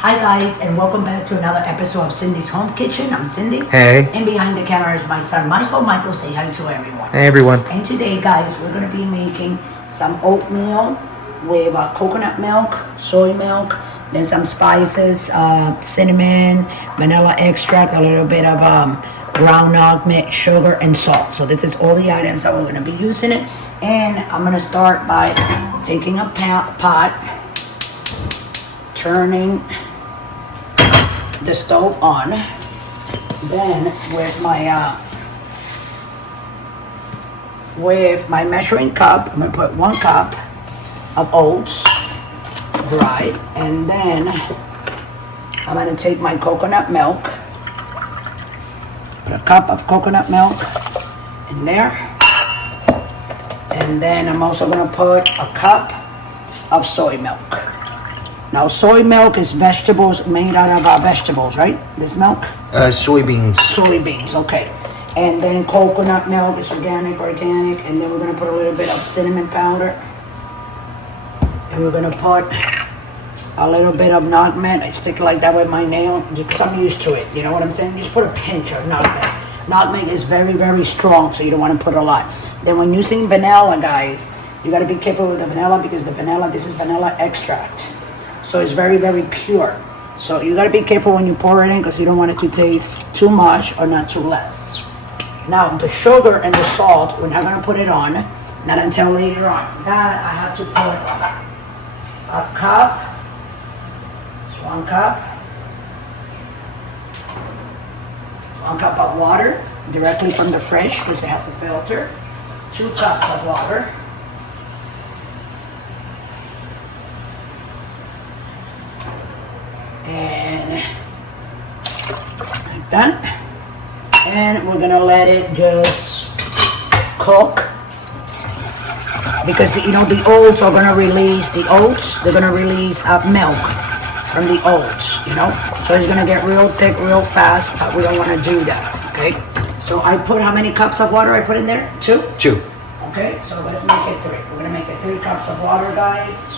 Hi guys, and welcome back to another episode of Cindy's Home Kitchen. I'm Cindy. Hey. And behind the camera is my son Michael. Michael, say hi to everyone. Hey everyone. And today guys, we're going to be making some oatmeal with coconut milk, soy milk, then some spices, cinnamon, vanilla extract, a little bit of ground nutmeg, sugar, and salt. So this is all the items that we're going to be using it. And I'm going to start by taking a pot, turning the stove on, then with my measuring cup, I'm going to put 1 cup of oats, dry, and then I'm going to take my coconut milk, put a cup of coconut milk in there, and then I'm also going to put a cup of soy milk. Now, soy milk is vegetables, made out of vegetables, right? This milk? Soybeans. Soybeans, okay. And then coconut milk is organic. And then we're going to put a little bit of cinnamon powder. And we're going to put a little bit of nutmeg. I stick it like that with my nail because I'm used to it. You know what I'm saying? Just put a pinch of nutmeg. Nutmeg is very, very strong, so you don't want to put a lot. Then when using vanilla, guys, you got to be careful with the vanilla because this is vanilla extract. So it's very, very pure. So you gotta be careful when you pour it in because you don't want it to taste too much or not too less. Now the sugar and the salt, we're not gonna put it on, not until later on. That I have to put a cup, 1 cup, 1 cup of water directly from the fridge because it has a filter, 2 cups of water. And like that, and we're gonna let it just cook because the oats are gonna release they're gonna release milk from the oats, so it's gonna get real thick real fast, but we don't want to do that. Okay, so I put how many cups of water I put in there? 2. Okay, so let's make it 3. We're gonna make it 3 cups of water, guys.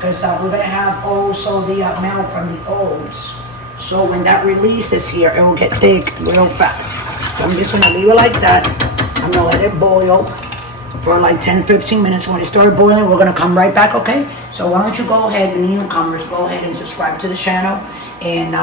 Because we're going to have also the milk from the oats. So when that releases here, it will get thick real fast. So I'm just going to leave it like that. I'm going to let it boil for like 10-15 minutes. When it starts boiling, we're going to come right back, okay? So why don't you go ahead, the newcomers, go ahead and subscribe to the channel and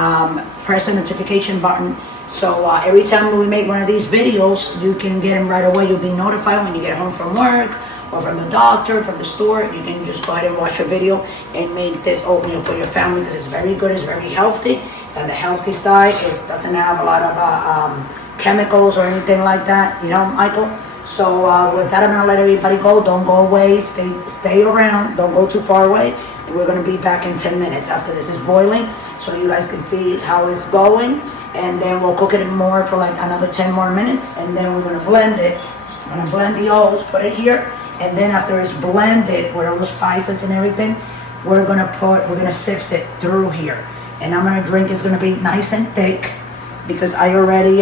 press the notification button. So every time we make one of these videos, you can get them right away. You'll be notified when you get home from work, or from the doctor, from the store. You can just go ahead and watch a video and make this oatmeal for your family because it's very good, it's very healthy. It's on the healthy side. It doesn't have a lot of chemicals or anything like that, Michael? So with that, I'm gonna let everybody go. Don't go away, stay around, don't go too far away. And we're gonna be back in 10 minutes after this is boiling so you guys can see how it's going. And then we'll cook it more for like another 10 more minutes. And then we're gonna blend it. I'm gonna blend the oats, put it here. And then after it's blended with all the spices and everything, we're gonna sift it through here. And I'm gonna drink, it's gonna be nice and thick because I already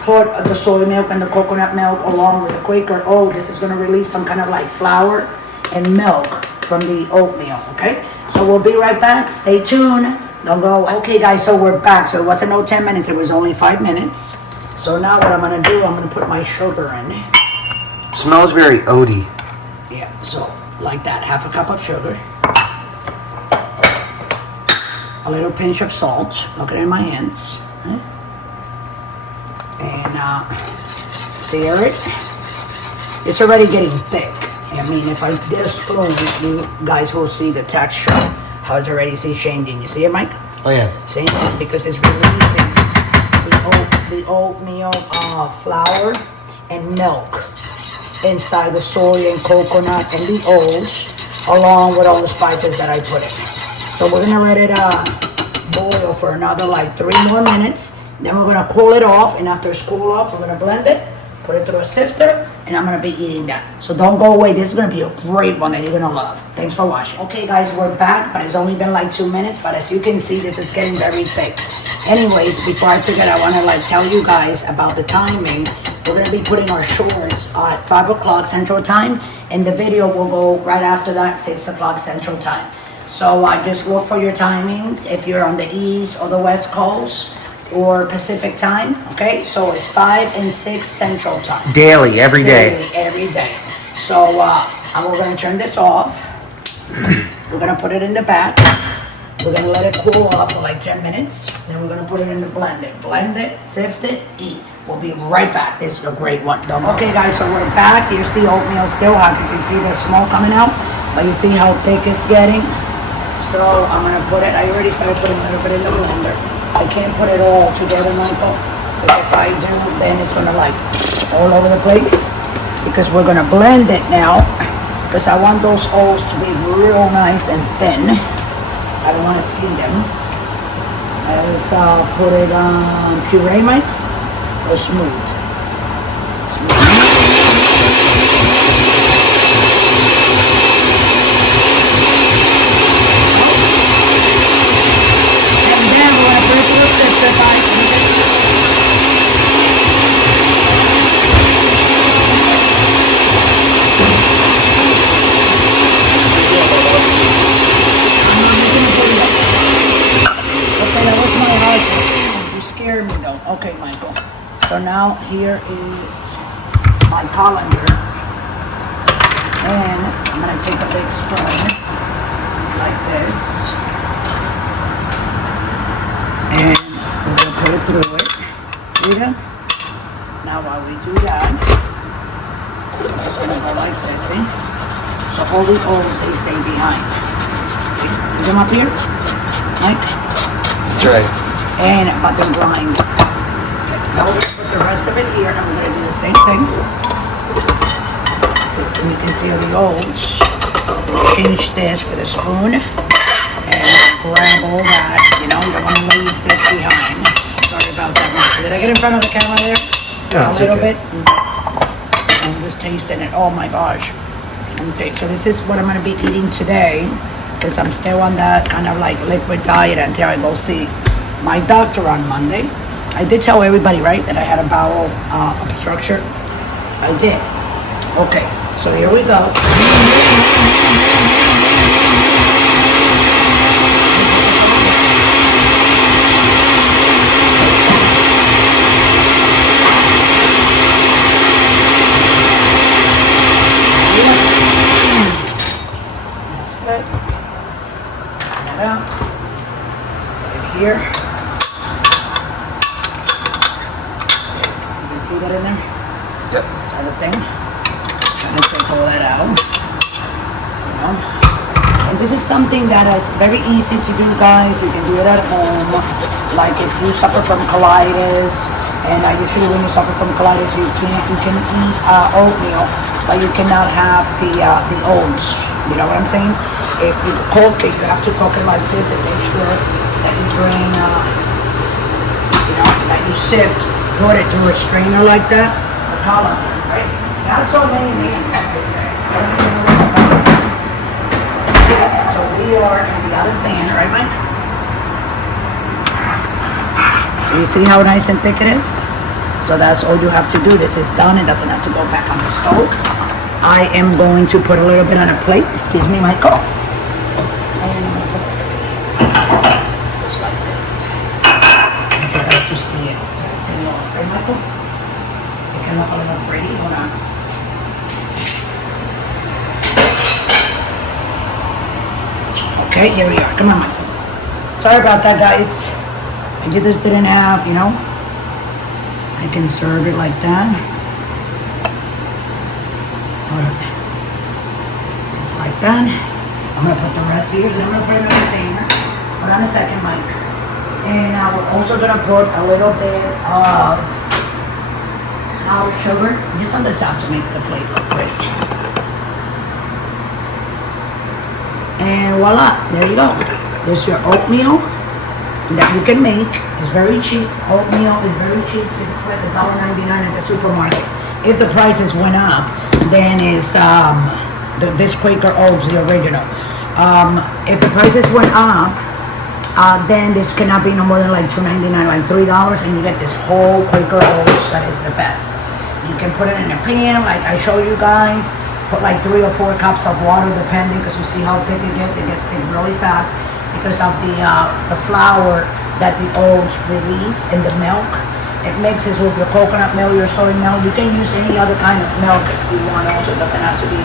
put the soy milk and the coconut milk along with the Quaker oat. This is gonna release some kind of like flour and milk from the oatmeal, okay? So we'll be right back, stay tuned, don't go away. Okay guys, so we're back. So it wasn't no 10 minutes, it was only 5 minutes. So now what I'm gonna do, I'm gonna put my sugar in. Smells very oaty. Yeah, so like that, 1/2 cup of sugar, a little pinch of salt, look at it in my hands, okay? And stir it. It's already getting thick. I mean, if I did a spoon, you guys will see the texture, how it's already changing. You see it, Mike? Oh yeah. See? Because it's releasing the oatmeal flour and milk inside the soy and coconut and the oats, along with all the spices that I put in. So we're gonna let it boil for another like 3 more minutes. Then we're gonna cool it off, and after it's cooled off, we're gonna blend it, put it through a sifter, and I'm gonna be eating that. So don't go away. This is gonna be a great one that you're gonna love. Thanks for watching. Okay guys, we're back, but it's only been like 2 minutes, but as you can see, this is getting very thick. Anyways, before I forget, I wanna tell you guys about the timing. We're going to be putting our shorts at 5 o'clock Central Time, and the video will go right after that, 6 o'clock Central Time. So just look for your timings if you're on the East or the West Coast or Pacific time. Okay, so it's 5 and 6 Central time. Daily, every day. Daily, every day. So we're gonna turn this off. We're gonna put it in the back. We're gonna let it cool off for like 10 minutes. Then we're gonna put it in the blender. Blend it, sift it, eat. We'll be right back. This is a great one. Okay guys, so we're back. Here's the oatmeal still hot. You see the smoke coming out? But you see how thick it's getting? So I'm gonna put it, I already started putting a little bit in the blender. I can't put it all together, Michael. Because if I do, then it's gonna like all over the place. Because we're gonna blend it now. Because I want those oats to be real nice and thin. I don't wanna see them. Let's put it on puree, Mike. Or smooth. And then we're gonna put it through a sifter, guys. Okay, that was my heart. You scared me though. Okay, Michael. So now here is my colander, and I'm gonna take a big spoon like this, and we're gonna put it through it. See that? Now while we do that, it's gonna go like this, see? So all the oils, they stay behind. See them up here? Mike? That's right. And but they're blind. Now we're going to put the rest of it here, and we're going to do the same thing. So you can see the oats. Change this with a spoon and grab all that. You know, you don't want to leave this behind. Sorry about that, Michael. Did I get in front of the camera there? Yeah, a little okay. bit. I'm just tasting it. Oh my gosh. Okay, so this is what I'm going to be eating today, because I'm still on that kind of like liquid diet until I go see my doctor on Monday. I did tell everybody, right, that I had a bowel obstruction. I did. Okay, so here we go. That's good. Turn that out. Put it here. See that in there? Yep. This other thing. Trying to take all that out. You know? And this is something that is very easy to do, guys. You can do it at home. Like if you suffer from colitis, and usually when you suffer from colitis, you can eat oatmeal, but you cannot have the oats. You know what I'm saying? If you cook it, you have to cook it like this and make sure that you drain, you know, that you sift. Put it through a strainer like that. The colander, right? Not so many names, as they say. So we are in the other pan, right, Mike? So you see how nice and thick it is? So that's all you have to do. This is done. It doesn't have to go back on the stove. I am going to put a little bit on a plate. Excuse me, Michael. And I'm going to put it just like this. I want you guys to see it. Right, Michael? You can look a little pretty. Hold on. Okay, here we are. Come on, Michael. Sorry about that, guys. I just didn't have, you know. I can serve it like that. Hold on. Just like that. I'm going to put the rest here. Then I'm going to put it in the container. Hold on a second, Mike. And now we're also going to put a little bit of powdered sugar just on the top to make the plate look pretty. And voila, there you go. There's your oatmeal that you can make. It's very cheap. Oatmeal is very cheap. This is like $1.99 at the supermarket. If the prices went up, then it's this Quaker oats, the original. If the prices went up, then this cannot be no more than like $2.99, like $3, and you get this whole Quaker oats that is the best. You can put it in a pan, like I showed you guys, Put like 3 or 4 cups of water, depending, because you see how thick it gets. It gets thick really fast because of the flour that the oats release in the milk. It mixes with your coconut milk, your soy milk. You can use any other kind of milk if you want. Also, it doesn't have to be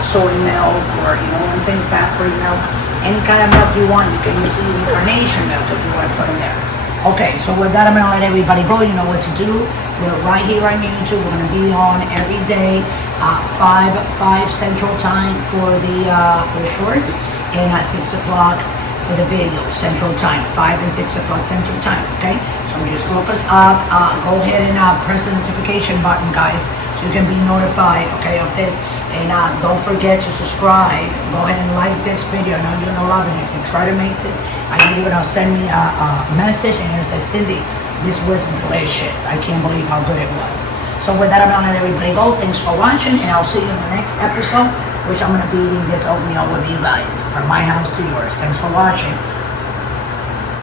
soy milk or, you know what I'm saying, fat-free milk. Any kind of milk you want. You can use even carnation milk if you want to put in there. Okay, so with that, I'm gonna let everybody go. You know what to do. We're right here on YouTube. We're gonna be on every day, 5 Central Time for the shorts, and at 6 o'clock for the video, Central Time. 5 and 6 o'clock Central Time. Okay, so just look us up. Go ahead and press the notification button, guys, so you can be notified, okay, of this. And don't forget to subscribe. Go ahead and like this video. I know you're gonna love it. If you try to make this, I know you're gonna send me a message and it says, Cindy, this was delicious. I can't believe how good it was. So with that, I'm gonna let everybody go. Thanks for watching, and I'll see you in the next episode, which I'm gonna be eating this oatmeal with you guys, from my house to yours. Thanks for watching.